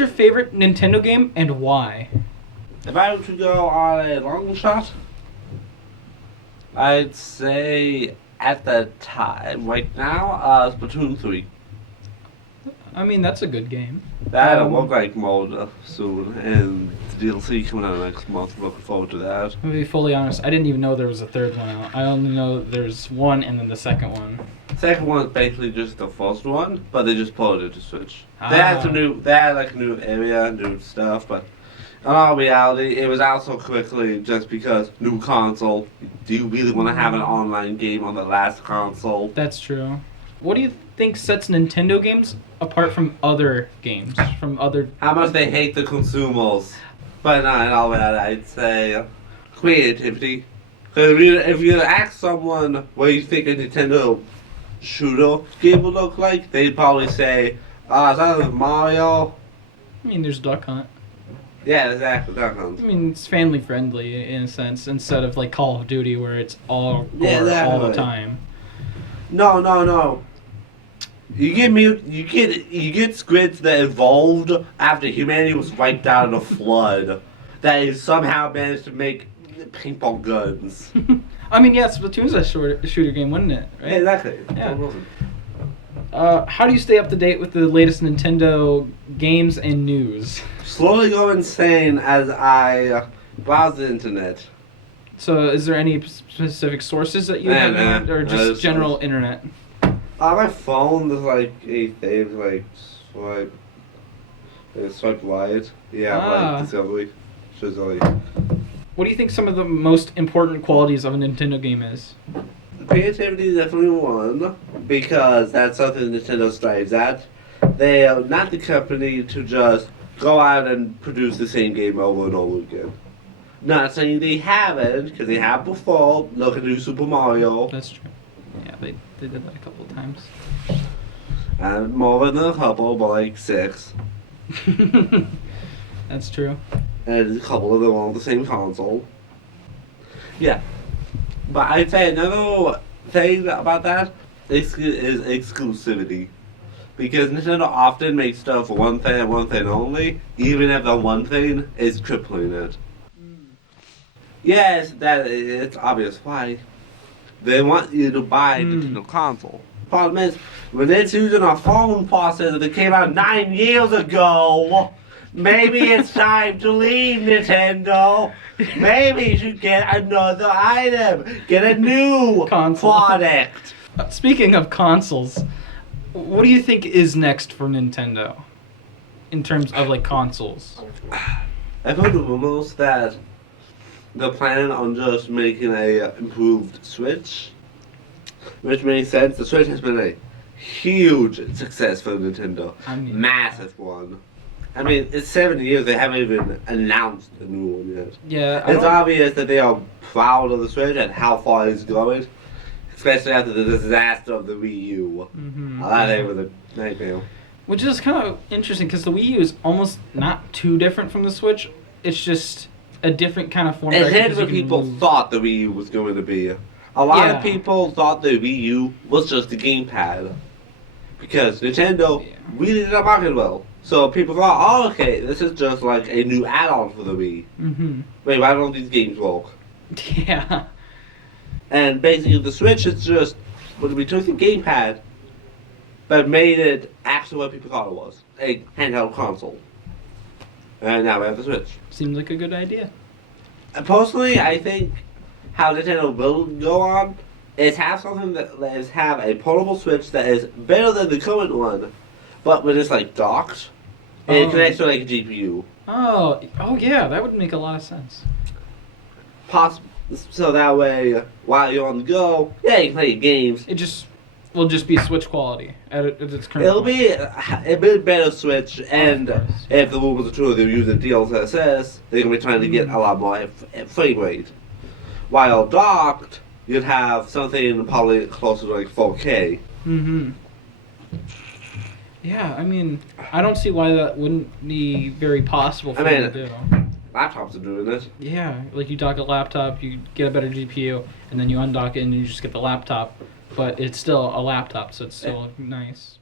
your favorite Nintendo game and why? If I were to go on a long shot, I'd say at the time, right now, Splatoon 3. I mean, that's a good game. That'll look like mode soon, and the DLC coming out next month. Looking forward to that. To be fully honest, I didn't even know there was a third one out. I only know there's one and then the second one. Second one is basically just the first one, but they just ported it to Switch. Ah. They had like a new area, new stuff, but in all reality, it was out so quickly just because new console. Do you really want to have an online game on the last console? That's true. What do you think sets Nintendo games apart from other games? How much they hate the consumers. But not in all that, I'd say creativity. Because if you ask someone what you think a Nintendo shooter game would look like, they'd probably say, is that Mario? I mean, there's Duck Hunt. Yeah, exactly, Duck I Hunt. mean, it's family friendly in a sense, instead of like Call of Duty where it's all gore all the time. No. You get squids that evolved after humanity was wiped out in a flood that is somehow managed to make paintball guns. I mean, yeah, Splatoon's a shooter game, wouldn't it? Right? Yeah, exactly. Yeah. How do you stay up to date with the latest Nintendo games and news? Slowly go insane as I browse the internet. So, is there any specific sources that you have, or just general internet? On my phone, there's like a thing like swipe right. Yeah, like Discovery. Shows like. What do you think some of the most important qualities of a Nintendo game is? Creativity is definitely one, because that's something Nintendo strives at. They are not the company to just go out and produce the same game over and over again. Not saying they haven't, because they have before. Look at New Super Mario. That's true. Yeah, they did that a couple of times. And more than a couple, but like 6. That's true. And a couple of them on the same console. Yeah. But I'd say another thing about that is exclusivity. Because Nintendo often makes stuff for one thing and one thing only, even if the one thing is tripling it. Yes, it's obvious why. They want you to buy a Nintendo console. Problem is, when it's using a phone processor that came out 9 years ago, maybe it's time to leave Nintendo. Maybe you should get another item. Get a new product. Speaking of consoles, what do you think is next for Nintendo? In terms of like consoles? I've heard rumors that they're planning on just making a improved Switch, which makes sense. The Switch has been a huge success for Nintendo. Massive one. I mean, it's 7 years, they haven't even announced the new one yet. Yeah, it's obvious that they are proud of the Switch and how far it's going, especially after the disaster of the Wii U. That was a nightmare. Which is kind of interesting, because the Wii U is almost not too different from the Switch. It's just a different kind of form. It had what people thought the Wii U was going to be. A lot of people thought the Wii U was just a gamepad. Because Nintendo really did not market well. So people thought, oh, okay, this is just like a new add-on for the Wii. Wait, why don't these games work? Yeah. And basically the Switch is just, we took the gamepad, but made it actually what people thought it was. A handheld console. And now we have the Switch. Seems like a good idea. Personally, I think how Nintendo will go on is have something that is have a portable Switch that is better than the current one, but when it's like docked, and it connects to like a GPU. Oh yeah, that would make a lot of sense. So that way, while you're on the go, you can play games. It will just be Switch quality at its current. It'll be a bit better Switch, and if the rumors are true, they're using DLSS, they're gonna be trying to get a lot more frame rate. While docked, you'd have something probably closer to like 4K. Yeah, I mean, I don't see why that wouldn't be very possible for them to do. Laptops are doing it. Yeah, like you dock a laptop, you get a better GPU, and then you undock it and you just get the laptop. But it's still a laptop, so it's still nice.